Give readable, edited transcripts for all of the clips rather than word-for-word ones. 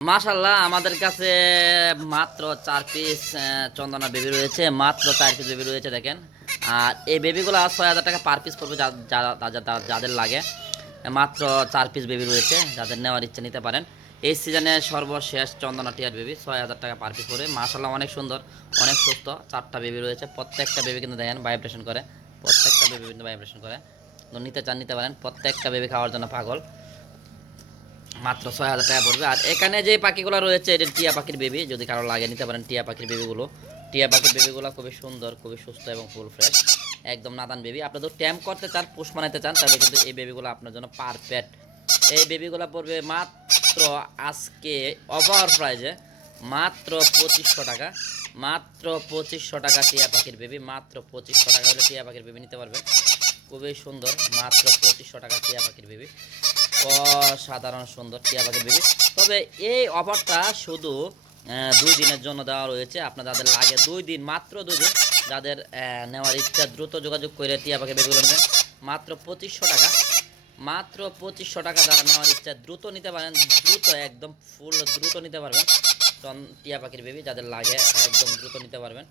মাশাআল্লাহ আমাদের কাছে মাত্র ৪ পিস চন্দনা বেবি রয়েছে, মাত্র ৪ পিস বেবি রয়েছে দেখেন। আর এই বেবিগুলো ৬,০০০ টাকা পার পিস পড়বে যাদের লাগে। মাত্র ৪ পিস বেবি রয়েছে, যাদের নেওয়ার ইচ্ছা নিতে পারেন। এই সিজনে সর্বশেষ চন্দনা টিয়ার বেবি ৬,০০০ টাকা পার পিস পড়বে। মাশাআল্লাহ অনেক সুন্দর, অনেক সুস্থ। ৪টা বেবি রয়েছে, প্রত্যেকটা বেবি কিন্তু দেখেন ভাইব্রেশন করে, প্রত্যেকটা বেবি কিন্তু ভাইব্রেশন করে। নিতে চান নিতে পারেন, প্রত্যেকটা বেবি খাওয়ার জন্য পাগল। মাত্র ৬,০০০ টাকা পড়বে। আর এখানে যে পাখিগুলো রয়েছে এটা টিয়া পাখির বেবি, যদি কারো লাগে নিতে পারেন টিয়া পাখির বেবিগুলো। টিয়া পাখির বেবিগুলো খুবই সুন্দর, খুবই সুস্থ এবং ফুল ফ্রেশ, একদম নাদান বেবি। আপনি তো ট্যাম্প করতে চান, পুষ বানাইতে চান, তাহলে কিন্তু এই বেবিগুলো আপনার জন্য পারফেক্ট। এই বেবিগুলো পড়বে মাত্র আজকে অফার প্রাইজে মাত্র ২৫০০ টাকা, মাত্র ২৫০০ টাকা টিয়া পাখির বেবি, মাত্র ২৫০০ টাকা হলে টিয়া পাখির বেবি নিতে পারবে। খুবই সুন্দর, মাত্র ২৫০০ টাকা টিয়া পাখির বেবি, অসাধারণ সুন্দর টিয়া পাখির বেবি। তবে এই অফারটা শুধু ২ দিনের জন্য দেওয়া রয়েছে। আপনার যাদের লাগে ২ দিন, মাত্র ২ দিন, যাদের নেওয়ার ইচ্ছা দ্রুত যোগাযোগ করে টিয়া পাখির বেবিগুলো নেবেন। মাত্র ২৫০০ টাকা, মাত্র ২৫০০ টাকা। যারা নেওয়ার ইচ্ছা দ্রুত নিতে পারেন, দ্রুত একদম ফুল দ্রুত নিতে পারবেন টিয়া পাখির বেবি। যাদের লাগে একদম দ্রুত নিতে পারবেন,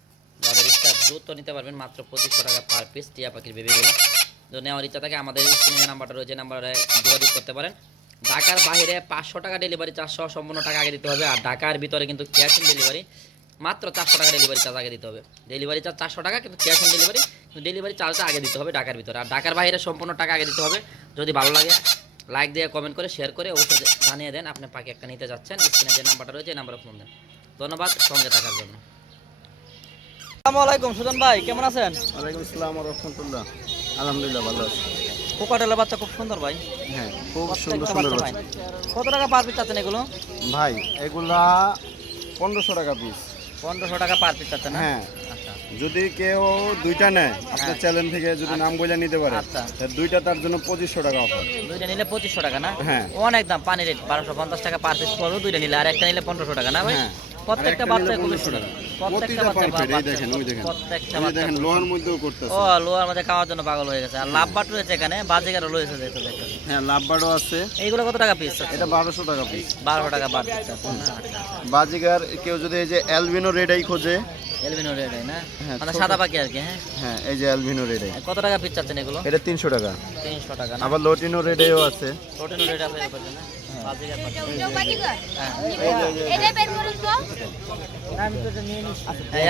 যাদের ইচ্ছা দ্রুত নিতে পারবেন। মাত্র ২৫০০ টাকা পার পিস টিয়া পাখির বেবিগুলো। যদি নেওয়ার ইচ্ছা থাকে আমাদের স্ক্রিনে যে নাম্বারটা রয়েছে, নাম্বারে যোগাযোগ করতে পারেন। ঢাকার বাইরে ৫০০ টাকা ডেলিভারি চার্জ সহ সম্পূর্ণ টাকা আগে দিতে হবে। আর ঢাকার ভিতরে কিন্তু ক্যাশ অন ডেলিভারি মাত্র ৪০০ টাকা ডেলিভারি চার্জ আগে দিতে হবে। ডেলিভারি চার্জ ৪০০ টাকা, কিন্তু ক্যাশ অন ডেলিভারি, ডেলিভারি চার্জটা আগে দিতে হবে ঢাকার ভিতরে। আর ঢাকার বাইরে সম্পূর্ণ টাকা আগে দিতে হবে। যদি ভালো লাগে লাইক দিয়ে কমেন্ট করে শেয়ার করে অবশ্যই জানিয়ে দেন আপনি পাখি একটা নিতে যাচ্ছেন। স্ক্রিনে যে নাম্বারটা রয়েছে এই নাম্বারে ফোন দেন। ধন্যবাদ সঙ্গে থাকার জন্য। আসসালামু আলাইকুম সুজন ভাই, কেমন আছেন? ওয়ালাইকুম আসসালাম ওয়া রাহমাতুল্লাহ। আলহামদুলিল্লাহ ভালো আছি। কোকাটেলের বাচ্চা খুব সুন্দর ভাই, হ্যাঁ, খুব সুন্দর প্রত্যেকটা সুন্দর বাচ্চা ভাই। বাচ্চা। কত টাকা পার পিস চাচ্ছেন এগুলো? ভাই এগুলা ১৫০০ টাকা পিস। ১৫০০ টাকা পার পিস চাচ্ছেন না? হ্যাঁ, আচ্ছা যদি কেউ দুইটা নেয় আপনার চ্যানেল থেকে যদি নাম বলে নিতে পারে, আচ্ছা। তাহলে দুইটা তার জন্য ২৫০০ টাকা অফার। দুইটা নিলে ২৫০০ টাকা না? হ্যাঁ। অনেক দাম, পানি রেট ১২৫০ টাকা পার পিস পড়বে দুইটা নিলে, আর একটা নিলে ১৫০০ টাকা না ভাই? হ্যাঁ, প্রত্যেকটা আরেকটা বাচ্চা নিলে খুবই ১৫০০ টাকা। প্রত্যেকটা প্রতিটা বাচ্চা পারফেক্ট। এই দেখেন, ওই দেখেন, প্রত্যেকটা এই যে বাচ্চা দেখেন লোহার মধ্যেও করতেছে। ও লোহার মধ্যে খাওয়ার জন্য পাগল হয়ে গেছে। আর লাভ বাট রয়েছে এখানে, বাজিগারও রয়েছে দেখতে দেখতে। হ্যাঁ, লাভবার্ডও আছে। এইগুলো কত টাকা পিস? এটা ১২০০ টাকা পিস। ১২০০ টাকা পার পিস চাচ্ছেন না? আচ্ছা। বাজিগার কেউ যদি এই যে অ্যালবিনো রেডাই খোঁজে, এলবিনো রেড না? হ্যাঁ, মানে ছোট। সাদা পাখি আর কি। হ্যাঁ, হ্যাঁ, এই যে অ্যালবিনো রেডাই, কত টাকা পিস চাচ্ছেন এগুলো? এটা ৩০০ টাকা। ৩০০ টাকা না? আবার লোটিনো রেডাইও আছে। প্রোটিন রেট আছে এর উপরে না? বাজিগার পাখি। হ্যাঁ। এই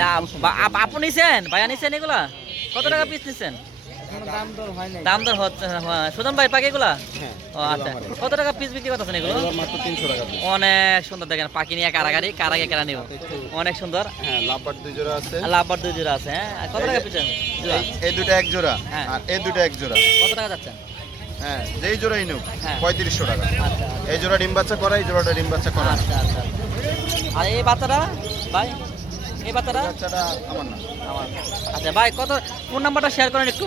আপনি নিছেন, ভাইয়া নিছেন এগুলা? কত টাকা পিস নিছেন? দাম দর হচ্ছে সুজন ভাই পাখি এগুলা? হ্যাঁ, ও আচ্ছা, কত টাকা পিস বিক্রি করতেছেন এগুলো? মাত্র ৩০০ টাকা পিস। অনেক সুন্দর, দেখেন পাখি নিয়ে কারাগারি কারাগে কেরা নিব, অনেক সুন্দর। হ্যাঁ, লাভবার্ড ২ জোড়া আছে। লাভবার ২ জোড়া আছে। হ্যাঁ, আর কত টাকা পিস জোড়া? এই দুটো এক জোড়া, হ্যাঁ। আর এই দুটো এক জোড়া। কত টাকা যাচ্ছেন? হ্যাঁ, যেই জোড়াই নিক হ্যাঁ। ৩৫০০ টাকা। আচ্ছা এই জোড়া ডিম বাচ্চা করা, এই জোড়াটা ডিম বাচ্চা করা না। আচ্ছা আচ্ছা। আর এই বাচ্চাটা ভাই, এই বাচ্চাটা বাচ্চাটা আমার না। আমার। আচ্ছা ভাই, কত ফোন নাম্বারটা শেয়ার করেন একটু।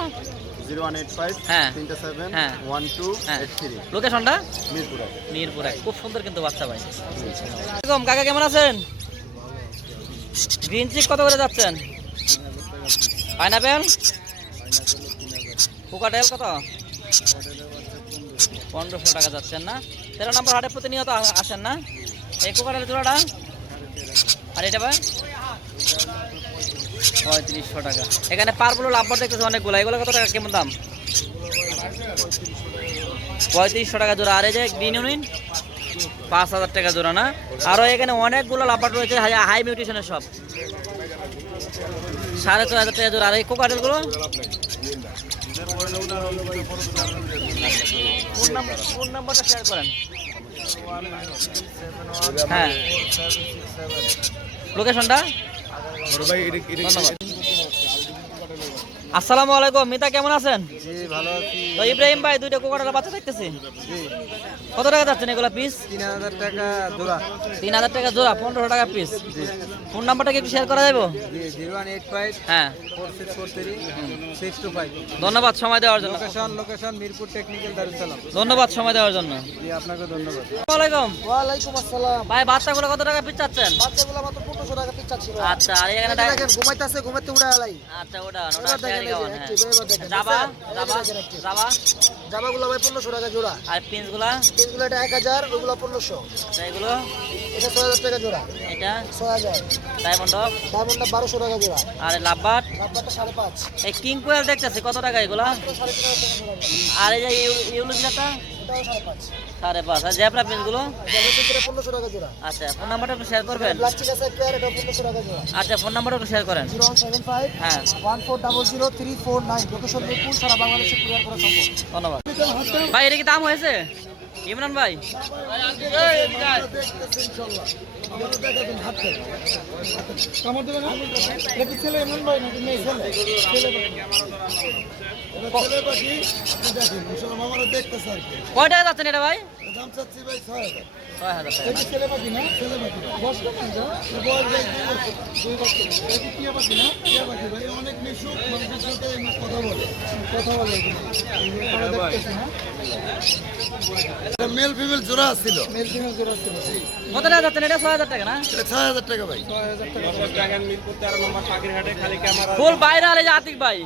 0185 হ্যাঁ। 37 হ্যাঁ। 1283 লোকেশনটা? মিরপুরে। মিরপুরে। খুব সুন্দর কিন্তু বাচ্চা ভাই। এরকম কাকা কেমন আছেন? গ্রিন চিক কত করে যাচ্ছেন? পাইনাপেল কোকাটেল কত? ১৫০০ টাকা যাচ্ছেন না? ১৩ নম্বর হাটে প্রতিনিয়ত আসেন না? এই কোকাটেল জোড়াটা আর এটা ভাই ৩৫০০ টাকা। এখানে পারগুলো লাভবার দেখতেছে অনেকগুলো, এগুলো কত টাকা কেমন দাম? ৩৫০০ টাকা জোড়া। আর এই যে গ্রিন ইউনিন ৫০০০ টাকা জোড়া না? আরও এখানে অনেকগুলো লাভবার রয়েছে, হাই মিউটেশনের সব, ৪৫০০ টাকা জোড়া। আর এই কোকাটেলগুলো ফোন নাম্বারটা শেয়ার করেন। হ্যাঁ, লোকেশনটা? ধন্যবাদ। আসসালামু আলাইকুম, মিতা কেমন আছেন? জি, ভালো আছি। তো ইব্রাহিম ভাই, দুইটা কোকাটেলের বাচ্চা দেখতেছি, জি, কত টাকা যাচ্ছেন এগুলা পিস? ৩০০০ টাকা জোড়া। ৩০০০ টাকা জোড়া, ১৫০০ টাকা পিস। জি, ফোন নাম্বারটা কি একটু শেয়ার করা যাবে? জি, 0185 হ্যাঁ, 4643 625। ধন্যবাদ সময় দেওয়ার জন্য। Location Mirpur technical Darussalam. ধন্যবাদ সময় দেওয়ার জন্য। জি, আপনাকে ধন্যবাদ। আসসালামু আলাইকুম ওয়ালাইকুম আসসালাম। ভাই, বাচ্চাগুলো কত টাকা পিস চাচ্ছেন? বাচ্চাগুলো মাত্র 1500 টাকা পিস চাচ্ছি ভাই। আচ্ছা আর এখানে এটা দেখেন ঘুমাইতেছে, ঘুমাইতে উড়ে আলাই। আচ্ছা ওটা এবার ওটা দেখেন, এই যে হ্যাঁ active, এবার দেখেন। জাবা দেখছেন? জাবা এই যে দেখেন active। জাবা জামাগুলো ভাই 1500 টাকা জোড়া। আর পিন্সগুলা পিসগুলো এটা 1000, ওগুলো 1500। আচ্ছা এগুলো এটা 6000 টাকা জোড়া। এটা 6000। ডায়মন্ড ডায়মন্ডটা 1200 টাকা জোড়া। আর লাভবাট রাব্বারটা 5.5। এই কিং কোয়েল দেখতেছি কত টাকা এগুলা 3.5 টাকা জোড়া। আর এই যে ইউলুজিনাটা এটাও 5.5। 5.5 আর জেব্রা পিন্সগুলো জামাটা 1500 টাকা জোড়া। আচ্ছা ফোন নাম্বারটা একটু শেয়ার করবেন ব্ল্যাক চিক আছে পেয়ার, এটা 1500 টাকা জোড়া। আচ্ছা ফোন নাম্বারটা একটু শেয়ার করেন 0175 হ্যাঁ 1400 লোকেশন মিরপুর, সারা বাংলাদেশে কুরিয়ার করা সম্ভব। ধন্যবাদ ভাই এটা কি দাম হয়েছে ইমরান ভাই কয় টাকা যাচ্ছেন এটা ভাই 6,000 টাকা মেল ফিমেল জোড়া ছিল কত টাকা যাচ্ছেন এটা 6,000 টাকা না 6000 টাকা ভাই ফুল বাইরে আলে যে আতিক ভাই